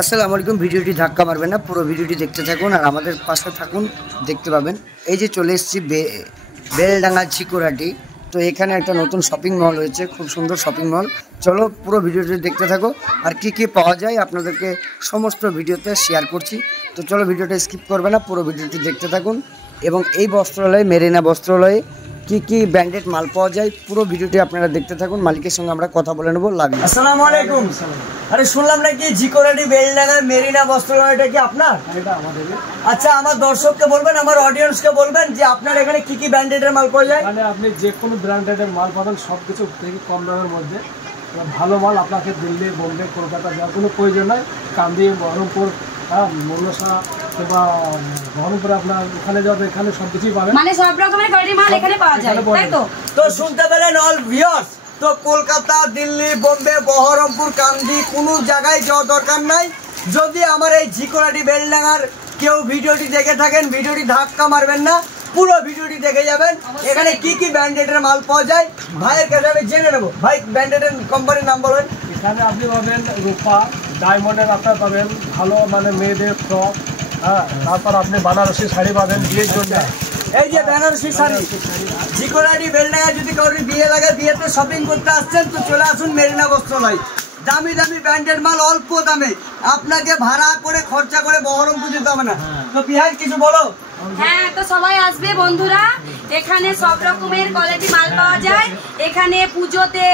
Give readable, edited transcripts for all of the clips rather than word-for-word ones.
আসসালামু আলাইকুম। ভিডিওটি ধাক্কা মারবেন না, পুরো ভিডিওটি দেখতে থাকুন আর আমাদের পাশে থাকুন, দেখতে পাবেন। এই যে চলে এসেছি বেলডাঙ্গা ঝিকোরাটি। তো এখানে একটা নতুন শপিং মল হয়েছে, খুব সুন্দর শপিং মল। চলো পুরো ভিডিওটি দেখতে থাকো আর কি কি পাওয়া যায় আপনাদেরকে সমস্ত ভিডিওতে শেয়ার করছি। তো চলো ভিডিওটা স্কিপ করবে না, পুরো ভিডিওটি দেখতে থাকুন। এবং এই বস্ত্রালয়ে, মেরিনা বস্ত্রালয়ে কি কি ব্র্যান্ডেড মাল পাওয়া যায় পুরো ভিডিওটি আপনারা দেখতে থাকুন। মালিকের সঙ্গে আমরা কথা বলে নেবো। লাভ। আসসালামু আলাইকুম। আরে শুনলাম নাকি ঝিকোরাটি বেলডাঙ্গা মেরিনা বস্ত্রালয়, এটা কি আপনার? এটা আমাদের। আচ্ছা, আমার দর্শককে বলবেন, আমার অডিয়েন্সকে বলবেন যে আপনার এখানে কি কি ব্র্যান্ডেডের মাল পাওয়া যায়। মানে আপনি যে কোনো ব্র্যান্ডেডের মাল পাবেন, সব কিছু থেকে কম দামের মধ্যে। ভালো মাল আপনাকে দিল্লি, বোম্বে, কলকাতা যাওয়ার কোনো প্রয়োজন নয়। কান্দি, বহরমপুর, মনসা কিংবা বহরমপুরে আপনার ওখানে যাবে, এখানে সব কিছুই পাবেন। মানে সব রকমের কোয়ালিটির মাল এখানে পাওয়া যায়, তাই তো? তো শুনতে পেলেন অল ভিউয়ার্স। তো কলকাতা, দিল্লি, বোম্বে, বহরমপুর, কান্দি কোনো জায়গায় যাওয়ার দরকার নাই। যদি আমার এই ঝিকোরাটি বেলডাঙ্গার কেউ ভিডিওটি দেখে থাকেন, ভিডিওটি ধাক্কা মারবেন না, পুরো ভিডিওটি দেখে যাবেন। এখানে কি কি ব্র্যান্ডেডের মাল পাওয়া যায় ভাইয়ের কাছে আমি জেনে নেবো। ভাই, ব্র্যান্ডেডের কোম্পানির নাম বলেন। এখানে আপনি পাবেন রূপা, ডায়মন্ডের আপনার পাবেন ভালো, মানে মেয়েদের ফ্রক, তারপর আপনি বানারসি শাড়ি পাবেন বিয়ের জন্য। এই যে বেনারসি শাড়ি, ঝিকোরাটি বেলডাঙ্গা যদি কারোর বিয়ে লাগে, বিয়েতে শপিং করতে আসছেন তো চলে আসুন মেরিনা বস্ত্রালয়। দামি দামি ব্র্যান্ডেড মাল অল্প দামে, আপনাকে ভাড়া করে খরচা করে বহরমপুর যেতে হবে না। তো বিহার কিছু বলো। হ্যাঁ, তো সবাই আসবে বন্ধুরা, এখানে সব রকমের কোয়ালিটি মাল পাওয়া যায়। এখানে পুজোতে,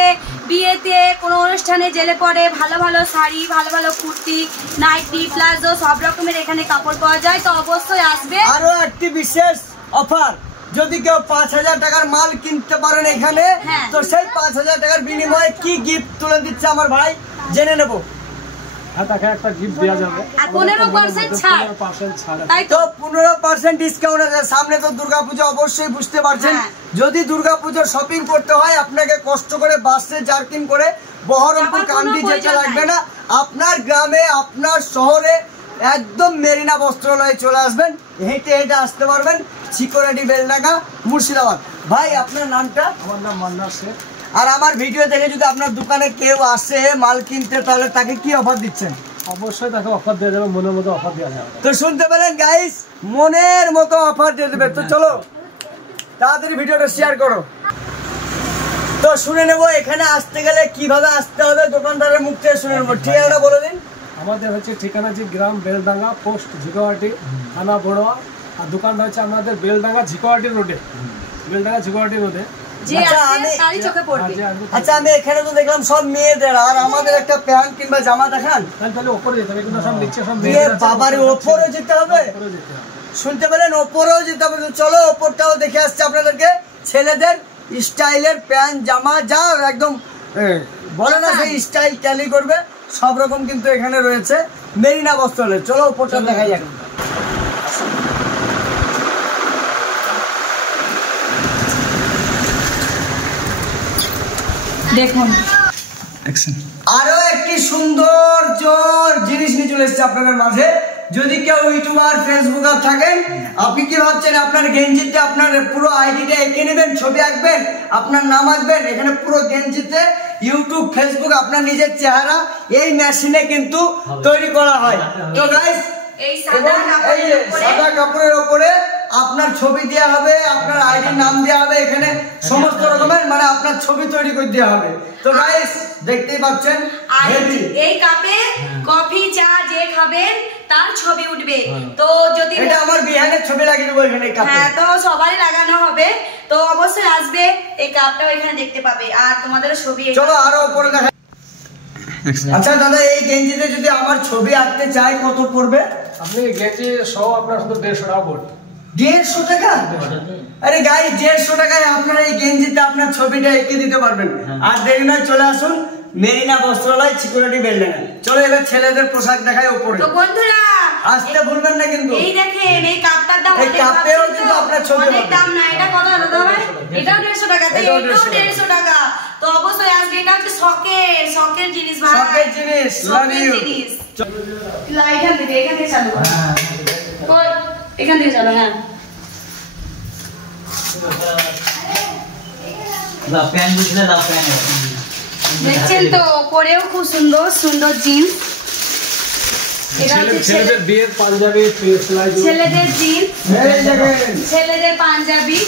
বিয়েতে, কোনো অনুষ্ঠানে জেলে পরে ভালো ভালো শাড়ি, ভালো ভালো কুর্তি, নাইটি, প্লাজো সব রকমের এখানে কাপড় পাওয়া যায়। তো অবশ্যই আসবে। আরো একটি বিশেষ অফার, যদি কেউ ৫,০০০ টাকার মাল কিনতে পারেন এখানে, তো সেই ৫,০০০ টাকার বিনিময়ে কি গিফট তুলে দিচ্ছে আমার ভাই জেনে নেবো। তাকে একটা গিফট দেওয়া যাবে, 15% ছাড়, তাই তো? 15% ডিসকাউন্ট আছে। সামনে তো দুর্গাপূজা, অবশ্যই বুঝতে পারছেন। যদি দুর্গাপূজার শপিং করতে হয়, আপনাকে কষ্ট করে বাসে জার্কিং করে বহরমপুর, কান্দি যেতে লাগবে না। আপনার গ্রামে, আপনার শহরে একদম মেরিনা বস্ত্রালয়ে চলে আসবেন, হেঁটে হেঁটে আসতে পারবেন। ঝিকোরাটি বেলডাঙ্গা, মুর্শিদাবাদ। ভাই, আপনার নামটা? আমার নাম মান্নার শেখ। আর আমার ভিডিও দেখে যদি আপনার দোকানে কেউ আসে মাল কিনতে, তাহলে তাকে কি অফার দিচ্ছেন? অবশ্যই তাকে অফার দেওয়া যাবে, মনের মতো অফার দেওয়া যাবে। তো শুনতে পেলেন গাইস, মনের মতো অফার দিয়ে দেবে। তো চলো তাড়াতাড়ি ভিডিওটা শেয়ার করো। তো শুনে নেবো এখানে আসতে গেলে কিভাবে আসতে হবে, দোকানদারের মুখ থেকে শুনে নেবো। ঠিকানাটা বলে দিন। আমাদের হচ্ছে ঠিকানা যে গ্রাম বেলডাঙ্গা, পোস্ট ঝিকোরাটি, থানা বড়োয়া। আর দোকানটা হচ্ছে আমাদের বেলডাঙ্গা ঝিকোরাটি রোডে, বেলডাঙ্গা ঝিকোরাটি রোডে। আচ্ছা, আমি এখানে তো দেখলাম সব মেয়েদের, আর আমাদের একটা প্যান্ট কিংবা জামা দেখান। তাহলে ওপরে যেতে হবে, কিন্তু সব নিচে সব বাবারে, ওপরে যেতে হবে। শুনতে পেলেন, ওপরেও যেতে হবে। চলো ওপরটাও দেখে আসছে আপনাদেরকে। ছেলেদের স্টাইলের প্যান্ট, জামা, যা একদম বলে না সেই স্টাইল ক্যালি করবে, সব রকম কিন্তু এখানে রয়েছে মেরিনা বস্ত্রালয়। চলো ওপরটা দেখা যাক। দেখুন, আরো একটি সুন্দর জোর জিনিস নিয়ে চলে এসেছে আপনাদের মাঝে। যদি কেউ ইউটিউবার, ফেসবুকার থাকেন, আপনি কি ভাবছেন আপনার গেঞ্জিতে আপনার পুরো আইডিটা এঁকে নেবেন, ছবি আঁকবেন, আপনার নাম আঁকবেন? এখানে পুরো গেঞ্জিতে ইউটিউব, ফেসবুক, আপনার নিজের চেহারা এই মেশিনে কিন্তু তৈরি করা হয়। তো গাইস, এই সাদা কাপড়ের উপরে আপনার ছবি দেওয়া হবে, আপনার আইডির নাম দেওয়া হবে, এখানে সমস্ত রকমের মানে আপনার ছবি তৈরি করে দেওয়া হবে। তো গাইস, দেখতেই পাচ্ছেন এই কাপে কফি, চা যে খাবেন তার ছবি উঠবে। তো যদি এটা আমার বিহানের ছবি লাগিয়ে দেবো এখানে কাপে। হ্যাঁ, তো সবারই লাগানো হবে। তো অবশ্যই আসবে, এই কাপটাও এখানে দেখতে পাবে আর তোমাদের ছবি। চলো আরো উপরে দেখা। আচ্ছা দাদা, এই গেঞ্জিতে যদি আমার ছবি আঁকতে চাই কত পড়বে? আপনি গেঞ্জি সহ আপনার শুধু 150 টাকা পড়বে। 150 টাকা? আরে গাইস, 150 টাকায় আপনারা এই গেঞ্জিতে আপনার ছবিটা এঁকে দিতে পারবেন। আর দেরি নয়, চলে আসুন মেরিনা বস্ত্রালয়, ঝিকোরাটি বেলডাঙ্গা। চলো এবার ছেলেদের পোশাক দেখাই উপরে। তো বন্ধুরা আসতে ভুলবেন না কিন্তু। এই দেখেন, এই কাপটার দাম এই কাপেও কিন্তু আপনার ছবি হবে। অনেক দাম না, এটা কত দাদা ভাই? এটাও 150 টাকা, এটাও 150 টাকা। তো অবশ্যই আসবে, এটা হচ্ছে শখের জিনিস ভাই, শখের জিনিস। Love you. এখান থেকে চালু করো। এখান থেকে চালু। হ্যাঁ, দেখছেন তো, পরেও খুব সুন্দর সুন্দর জিন্স। এটা হচ্ছে ছেলেদের বিয়ের পাঞ্জাবি সেলাই, ছেলেদের জিন্স, এই দেখেন ছেলেদের পাঞ্জাবি,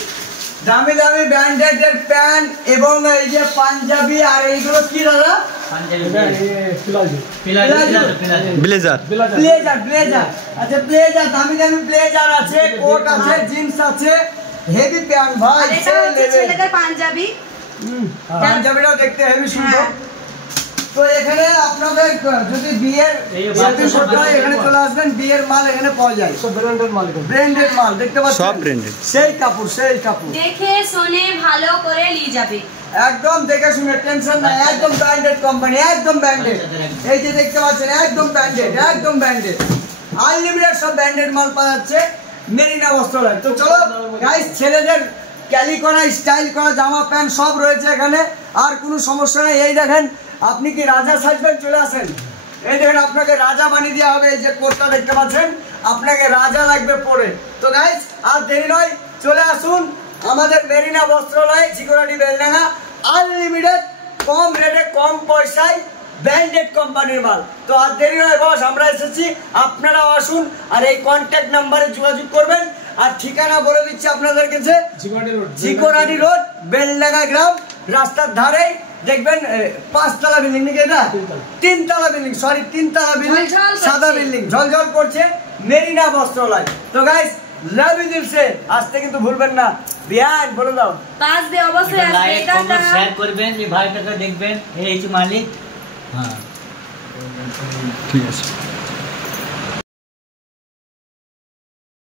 দামি দামি ব্র্যান্ডেড প্যান্ট এবং এই যে পাঞ্জাবি। আর এইগুলো কি দাদা? ব্লেজার। ব্লেজার। আচ্ছা ব্লেজার, দামি দামি ব্লেজার আছে, কোট আছে, জিন্স আছে, হেভি প্যান্ট ভাই। আর এটা হচ্ছে ছেলেদের পাঞ্জাবি। পাঞ্জাবিটাও দেখতে হেভি সুন্দর। তো এখানে আপনাদের যদি বিয়ের শপিং করতে হয় এখানে চলে আসবেন, বিয়ের মাল এখানে পাওয়া যায়, সব ব্র্যান্ডেড মাল, ব্র্যান্ডেড মাল দেখতে পাচ্ছেন, সব ব্র্যান্ডেড, সেই কাপড় দেখে শুনে ভালো করে নিয়ে যাবে, একদম দেখে শুনে, টেনশন নাই, একদম ব্র্যান্ডেড কোম্পানি, একদম ব্র্যান্ডেড। এই যে দেখতে পাচ্ছেন একদম ব্র্যান্ডেড আনলিমিটেড সব ব্র্যান্ডেড মাল পাওয়া যাচ্ছে মেরিনা বস্ত্রালয়। তো চলো গাইস, ছেলেদের ক্যালি করা, স্টাইল করা জামা প্যান্ট সব রয়েছে এখানে, আর কোনো সমস্যা নেই। এই দেখেন, আপনি কি রাজা সাজবেন চলে আসেন, এই দেখেন আপনাকে রাজা বানিয়ে দেওয়া হবে। এই যে কোটটা দেখতে পাচ্ছেন, আপনাকে রাজা লাগবে পরে। তো গাইস আর দেরি নয়, চলে আসুন আমাদের মেরিনা বস্ত্রালয়, ঝিকোরাটি বেলডাঙ্গা। আনলিমিটেড কম রেটে কম পয়সায় ব্র্যান্ডেড কোম্পানির মাল। তো আর দেরি নয় বস, আমরা এসেছি, আপনারাও আসুন। আর এই কন্ট্যাক্ট নাম্বারে যোগাযোগ করবেন। আর ঠিকানা বলে দিচ্ছি আপনাদের কাছে, ঝিকোরাটি রোড, বেলডাঙ্গা গ্রাম, রাস্তার ধারেই দেখবেন 5 তলা বিল্ডিং নাকি এটা, 3 তলা বিল্ডিং, সরি 3 তলা বিল্ডিং, সাদা বিল্ডিং ঝলঝল করছে, মেরিনা বস্ত্রালয়। তো গাইস লাভ ইউ দিল সে, আসতে কিন্তু ভুলবেন না। বিয়ান বলে দাও, আসবে অবশ্যই, আসবে, লাইক কমেন্ট শেয়ার করবেন, এই ভাইটাকে দেখবেন, এই হচ্ছে মালিক। হ্যাঁ ঠিক আছে।